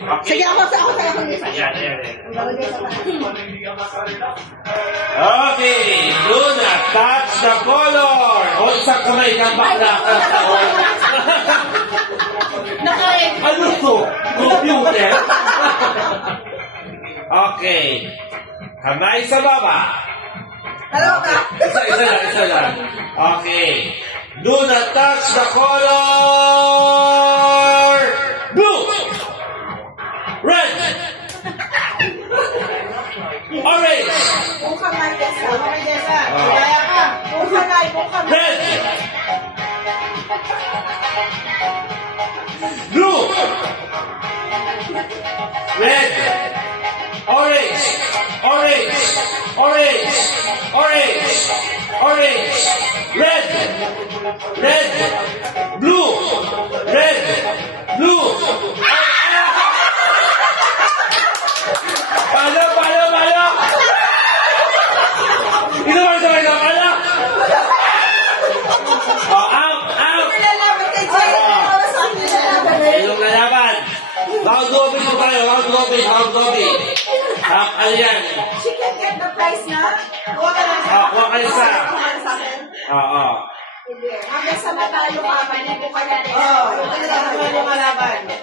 Okay. Sige, ako. Ayan. Okay. Do not touch the color. O, isang kamay kang bakla kang taon. Ano to? Computer? Okay. Kamay sa baba. Dalawa ka. Isa lang. Okay. Do not touch the color blue, red, orange, Buka kamay, Jessa. Kaya ka. Buka kamay. red, blue, red, orange, red, blue, Palo! Ito ba? Palo! Oh, out! Nilalaban kay Jay. Para sa akin nilalaban eh. Ilong lalaban. Round robin mo tayo. Round robin. Ano yan? She can get the prize na. Huwag ka lang. Kuha ka isa. Para sa akin. Oo. Hanggang sa matalo ka, manito ka na rin.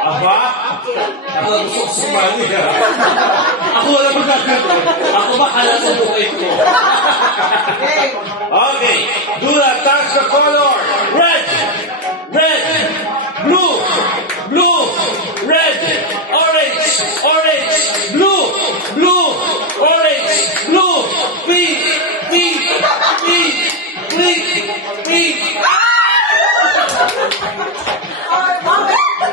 Aba? Ako gusto ko sumali. Ako wala magkakaroon. Ako bahala sa buhay ko. Okay. Do not touch the color. Red, blue, red, orange, blue, orange, pink.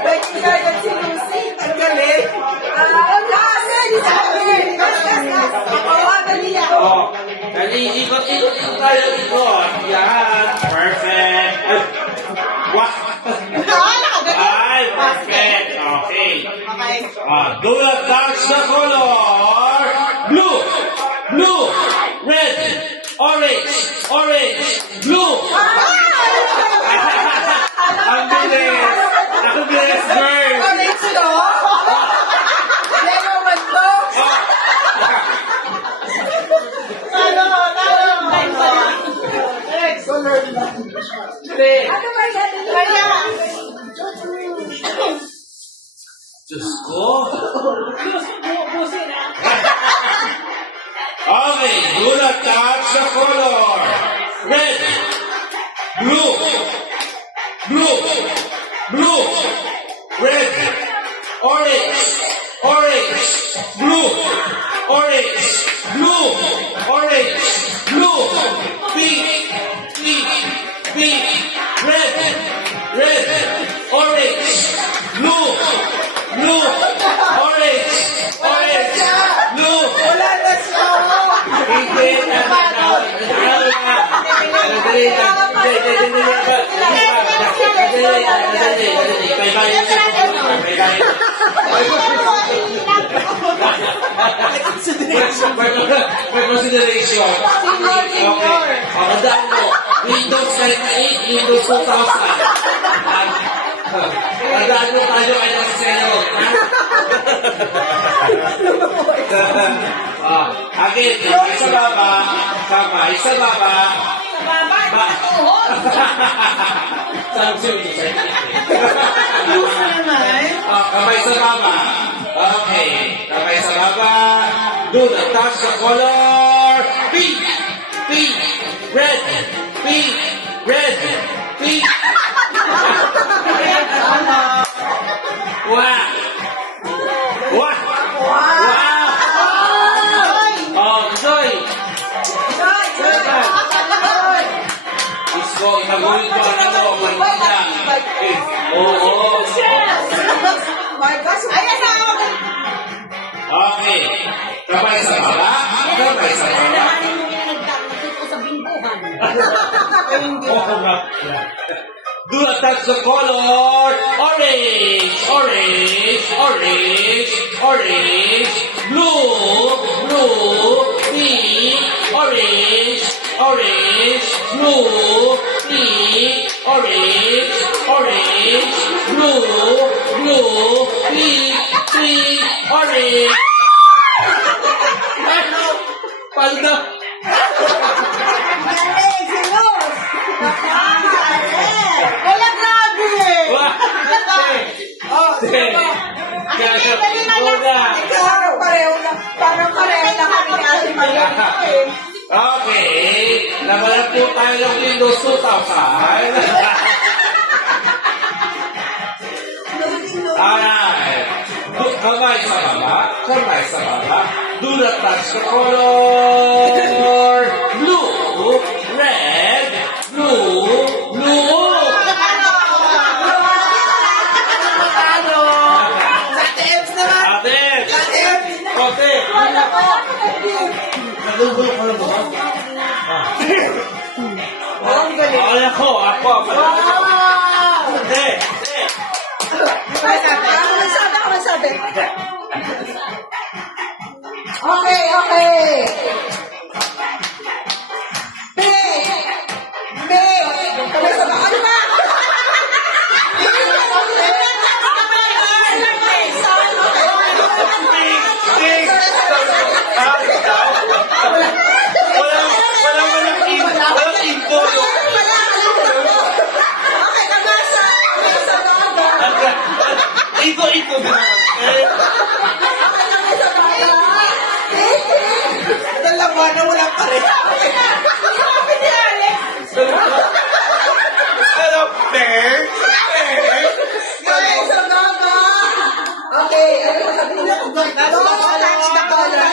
Pwede ka yan si Lucy. Ang galing. Kapawagan niya. Oh, ikot tayo ikot. Yan. Perfect. Wah. Ay, perfect. Okay. Do not touch the color. Blue, red, orange, blue. Ang bilis. Ako bilis, girl. Orange, no? Yellow man to. Talo. Next. Ano ba yan? Kaya. Diyos ko. Okay, do not touch the color. Red, blue, red, orange, blue, pink, red, orange, blue, orange, blue. Wala na siya. Hindi. May consideration. Senior. Tandaan mo, Windows 98, Windows 2000. Tandaan mo tayo ay nasa senador. Again, kamay sa baba. Saan siya ito sa inyo? Kamay sa baba. Okay. Kamay sa baba. Do not touch the color. Pink. Red. Wow. Oh, Joy. Isko, itagulin ko ang ano, manila. Oo. My gosh. Ayan na ako. Okay. Kamay sa baba. Do not touch the color. Orange. Blue. Pink. Orange. Blue. Pink. Orange. Blue. Pink. pink, orange. Ano? Palda. Galing, si Luz. Wala grabe. Wah! Oh, sige ba? Una. Ikaw, parang pareho na kami ni Ate Maria. Okay. Nabalap po tayo ng Windows 2000. Alright. Kamay sa baba. Kamay sa baba. Do not touch the color. Blue. Red. Blue. Blue. Sa tips naman. Ate. Sa tips. Ate. Wala ko. Nagugulo ko lang ba? Oh, ang galing. Ako. Wow! Ate. Ako magsabi. Okay. Kamay sa baba. Ano ba? Okay, kamay sa baba. Ito na. Dalawa na wala pa rin. Sabi ni Alex. Hello, bear. Kamay sa baba. Okay, ano ba sabi nila? Touch the color.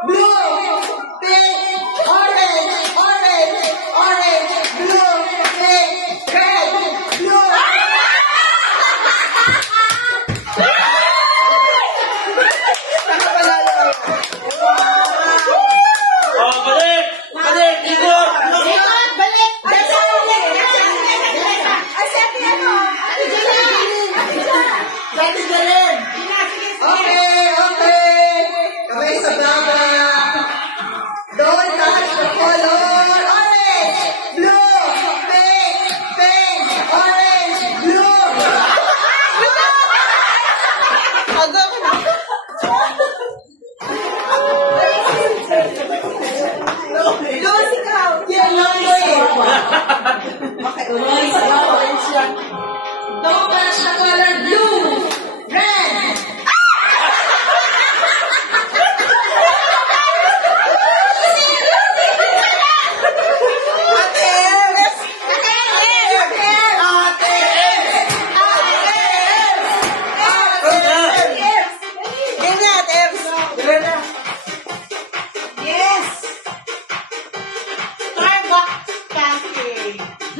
Blue, pink, orange, blue, pink, red, blue. Saan ka panalo kayo? Oh, balik. Ikot. Balik! Dati Jalen! Okay! Kamay sa baba! Don't touch the color! Orange! Blue! Pink! Orange! Blue! Lose ikaw! Yan lang mo eh! Okay, orange lang. Don't touch the color blue! Red!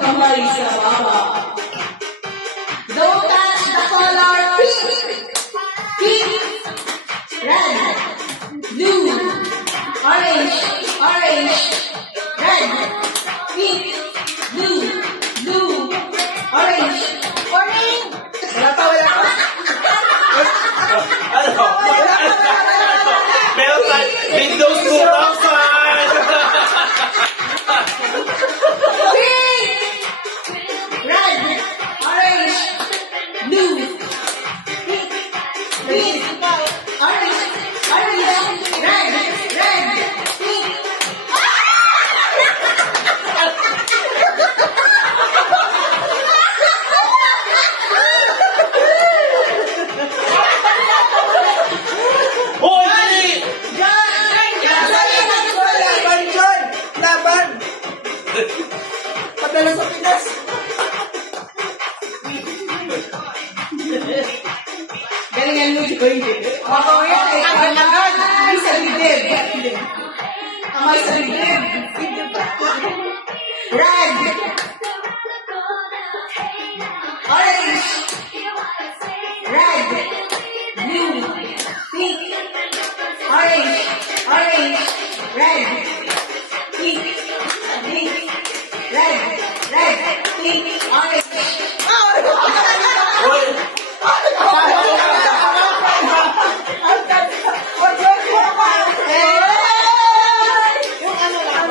Kamay sa baba. Don't touch the color pink. Pink. Red. Blue. Orange. Red. Pink. Blue. Orange. Wala pa. Ano? Meron tayo. Windows 2000. Pink. Red. Orange. Blue. Pink. Orange. Red. Pink. Hoy! Laban! Padala sa Pinas. Galingan mo ko hindi. Ako yan eh. Kamay sa bibig. Kamay sa bibig. Red. Orange. Red. Blue. Pink. Orange. Red. Pink. Red. Pink. Orange. Hoy! Yung ano lang.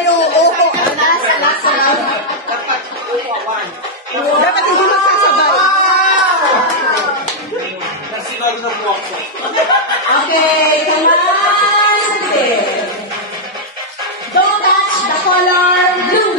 yung upo. Last round. Dapat hindi magsasabay. Nasigaw na po ako. Okay, come on. Don't touch the color blue.